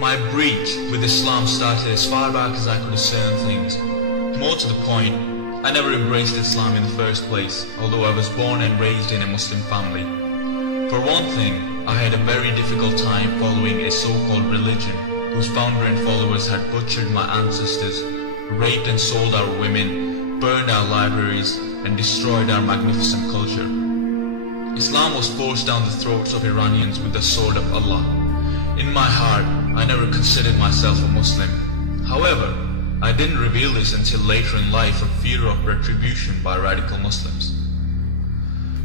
My breach with Islam started as far back as I could discern things. More to the point, I never embraced Islam in the first place, although I was born and raised in a Muslim family. For one thing, I had a very difficult time following a so-called religion whose founder and followers had butchered my ancestors, raped and sold our women, burned our libraries, and destroyed our magnificent culture. Islam was forced down the throats of Iranians with the sword of Allah. In my heart, I never considered myself a Muslim. However, I didn't reveal this until later in life for fear of retribution by radical Muslims.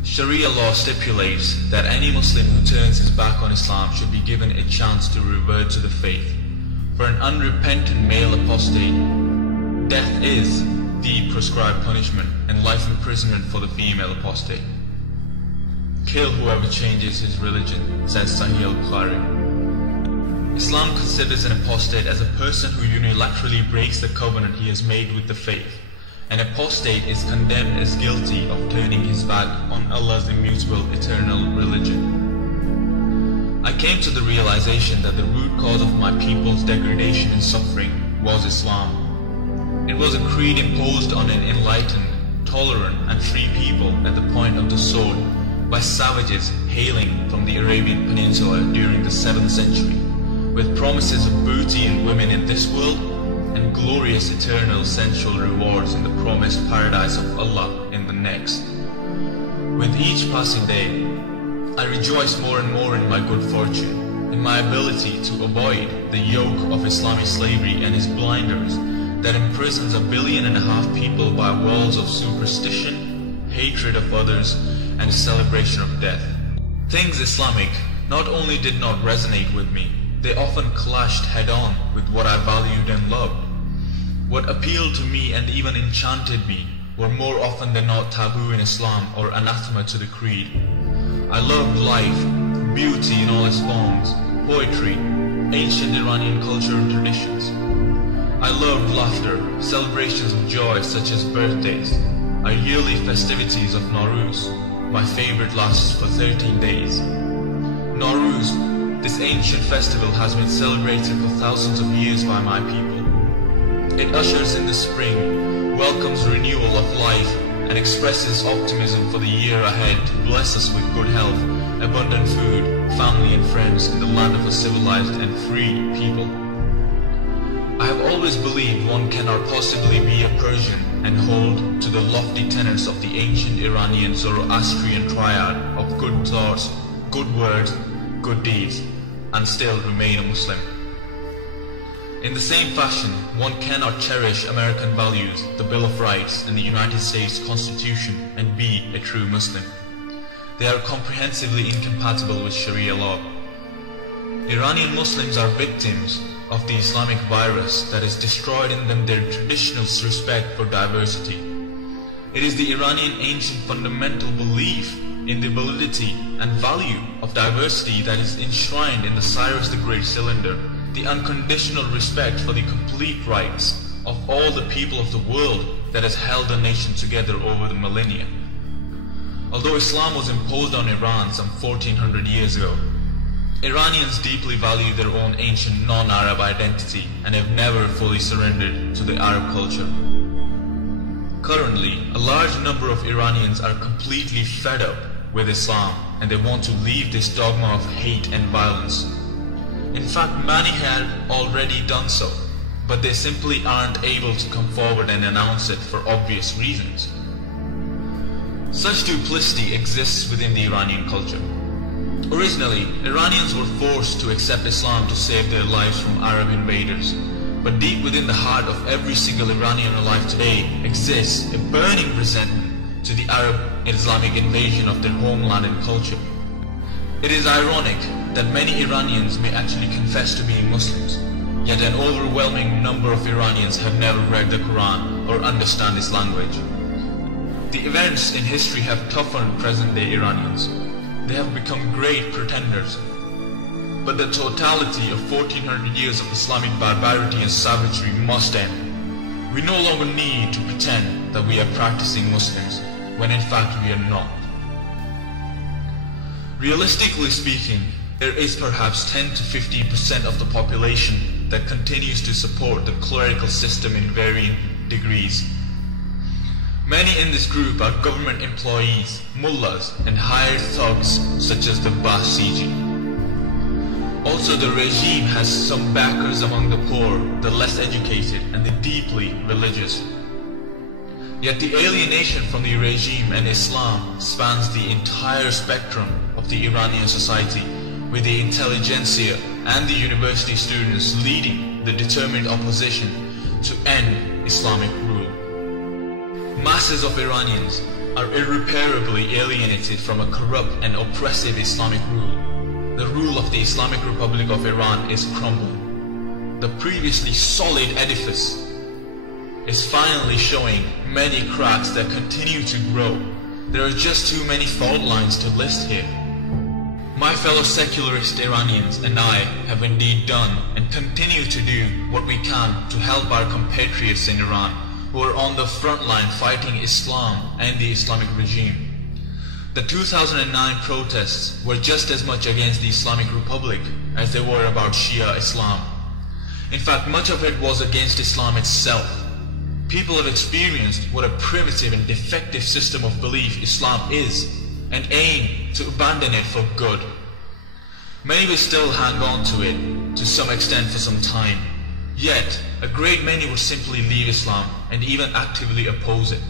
Sharia law stipulates that any Muslim who turns his back on Islam should be given a chance to revert to the faith. For an unrepentant male apostate, death is the prescribed punishment and life imprisonment for the female apostate. Kill whoever changes his religion, says Sahih al-Bukhari. Islam considers an apostate as a person who unilaterally breaks the covenant he has made with the faith. An apostate is condemned as guilty of turning his back on Allah's immutable eternal religion. I came to the realization that the root cause of my people's degradation and suffering was Islam. It was a creed imposed on an enlightened, tolerant and free people at the point of the sword by savages hailing from the Arabian Peninsula during the 7th century, with promises of booty and women in this world and glorious eternal sensual rewards in the promised paradise of Allah in the next. With each passing day, I rejoice more and more in my good fortune, in my ability to avoid the yoke of Islamic slavery and its blinders that imprisons 1.5 billion people by walls of superstition, hatred of others, and celebration of death. Things Islamic not only did not resonate with me, they often clashed head-on with what I valued and loved. What appealed to me and even enchanted me were more often than not taboo in Islam or anathema to the creed. I loved life, beauty in all its forms, poetry, ancient Iranian culture and traditions. I loved laughter, celebrations of joy such as birthdays, our yearly festivities of Nowruz. My favorite lasts for 13 days. Nowruz, this ancient festival, has been celebrated for thousands of years by my people. It ushers in the spring, welcomes renewal of life, and expresses optimism for the year ahead to bless us with good health, abundant food, family and friends in the land of a civilized and free people. I have always believed one cannot possibly be a Persian and hold to the lofty tenets of the ancient Iranian Zoroastrian triad of good thoughts, good words, good deeds, and still remain a Muslim. In the same fashion, one cannot cherish American values, the Bill of Rights, and the United States Constitution and be a true Muslim. They are comprehensively incompatible with Sharia law. Iranian Muslims are victims of the Islamic virus that has destroyed in them their traditional respect for diversity. It is the Iranian ancient fundamental belief in the validity and value of diversity that is enshrined in the Cyrus the Great Cylinder, the unconditional respect for the complete rights of all the people of the world that has held the nation together over the millennia. Although Islam was imposed on Iran some 1400 years ago, Iranians deeply value their own ancient non-Arab identity and have never fully surrendered to the Arab culture. Currently, a large number of Iranians are completely fed up with Islam and they want to leave this dogma of hate and violence. In fact, many have already done so, but they simply aren't able to come forward and announce it for obvious reasons. Such duplicity exists within the Iranian culture. Originally, Iranians were forced to accept Islam to save their lives from Arab invaders. But deep within the heart of every single Iranian alive today exists a burning resentment to the Arab Islamic invasion of their homeland and culture. It is ironic that many Iranians may actually confess to being Muslims, yet an overwhelming number of Iranians have never read the Quran or understand its language. The events in history have toughened present-day Iranians. They have become great pretenders. But the totality of 1400 years of Islamic barbarity and savagery must end. We no longer need to pretend that we are practicing Muslims, when in fact we are not. Realistically speaking, there is perhaps 10 to 15% of the population that continues to support the clerical system in varying degrees. Many in this group are government employees, mullahs, and hired thugs such as the Basiji. Also, the regime has some backers among the poor, the less educated, and the deeply religious. Yet the alienation from the regime and Islam spans the entire spectrum of the Iranian society, with the intelligentsia and the university students leading the determined opposition to end Islamic rule. Masses of Iranians are irreparably alienated from a corrupt and oppressive Islamic rule. The rule of the Islamic Republic of Iran is crumbling. The previously solid edifice is finally showing many cracks that continue to grow. There are just too many fault lines to list here. My fellow secularist Iranians and I have indeed done and continue to do what we can to help our compatriots in Iran who are on the front line fighting Islam and the Islamic regime. The 2009 protests were just as much against the Islamic Republic as they were about Shia Islam. In fact, much of it was against Islam itself. People have experienced what a primitive and defective system of belief Islam is and aim to abandon it for good. Many will still hang on to it to some extent for some time. Yet, a great many would simply leave Islam and even actively oppose it.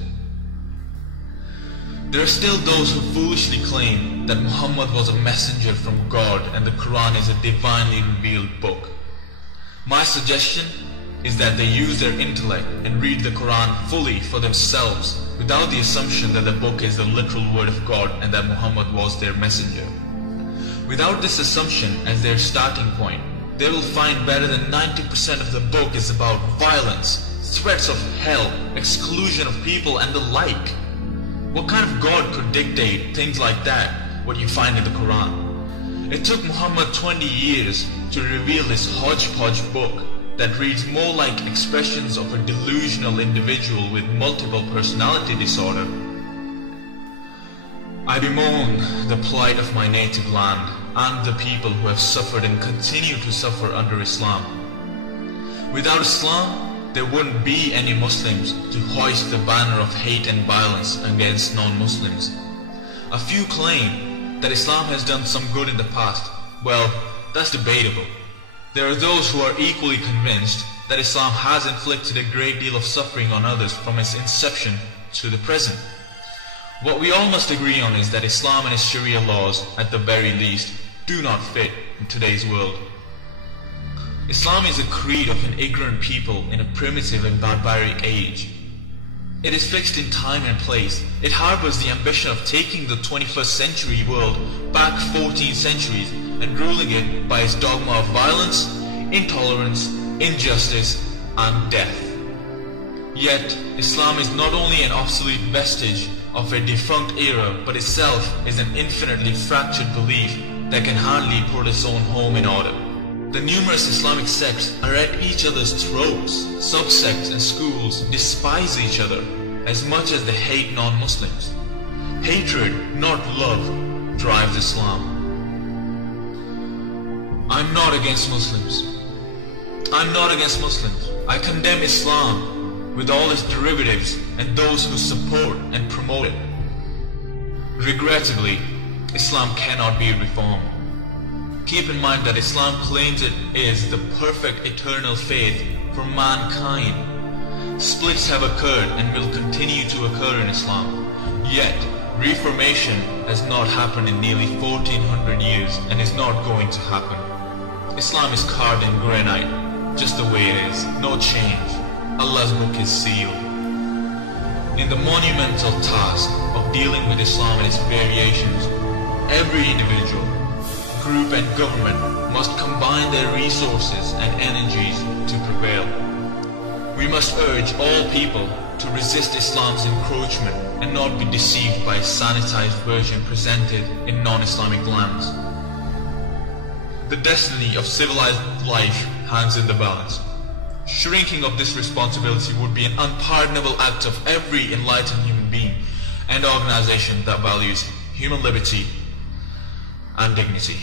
There are still those who foolishly claim that Muhammad was a messenger from God and the Quran is a divinely revealed book. My suggestion is that they use their intellect and read the Quran fully for themselves without the assumption that the book is the literal word of God and that Muhammad was their messenger. Without this assumption as their starting point, they will find better than 90% of the book is about violence, threats of hell, exclusion of people, and the like. What kind of God could dictate things like that, what you find in the Quran? It took Muhammad 20 years to reveal this hodgepodge book that reads more like expressions of a delusional individual with multiple personality disorder. I bemoan the plight of my native land and the people who have suffered and continue to suffer under Islam. Without Islam, there wouldn't be any Muslims to hoist the banner of hate and violence against non-Muslims. A few claim that Islam has done some good in the past. Well, that's debatable. There are those who are equally convinced that Islam has inflicted a great deal of suffering on others from its inception to the present. What we all must agree on is that Islam and its Sharia laws, at the very least, do not fit in today's world. Islam is a creed of an ignorant people in a primitive and barbaric age. It is fixed in time and place. It harbors the ambition of taking the 21st century world back 14 centuries and ruling it by its dogma of violence, intolerance, injustice, and death. Yet, Islam is not only an obsolete vestige of a defunct era, but itself is an infinitely fractured belief that can hardly put its own home in order. The numerous Islamic sects are at each other's throats. Subsects and schools despise each other as much as they hate non-Muslims. Hatred, not love, drives Islam. I'm not against Muslims. I'm not against Muslims. I condemn Islam with all its derivatives and those who support and promote it. Regrettably, Islam cannot be reformed. Keep in mind that Islam claims it is the perfect eternal faith for mankind. Splits have occurred and will continue to occur in Islam. Yet, reformation has not happened in nearly 1400 years and is not going to happen. Islam is carved in granite, just the way it is, no change. Allah's book is sealed. In the monumental task of dealing with Islam and its variations, every individual, group and government must combine their resources and energies to prevail. We must urge all people to resist Islam's encroachment and not be deceived by a sanitized version presented in non-Islamic lands. The destiny of civilized life hangs in the balance. Shrinking of this responsibility would be an unpardonable act of every enlightened human being and organization that values human liberty and dignity.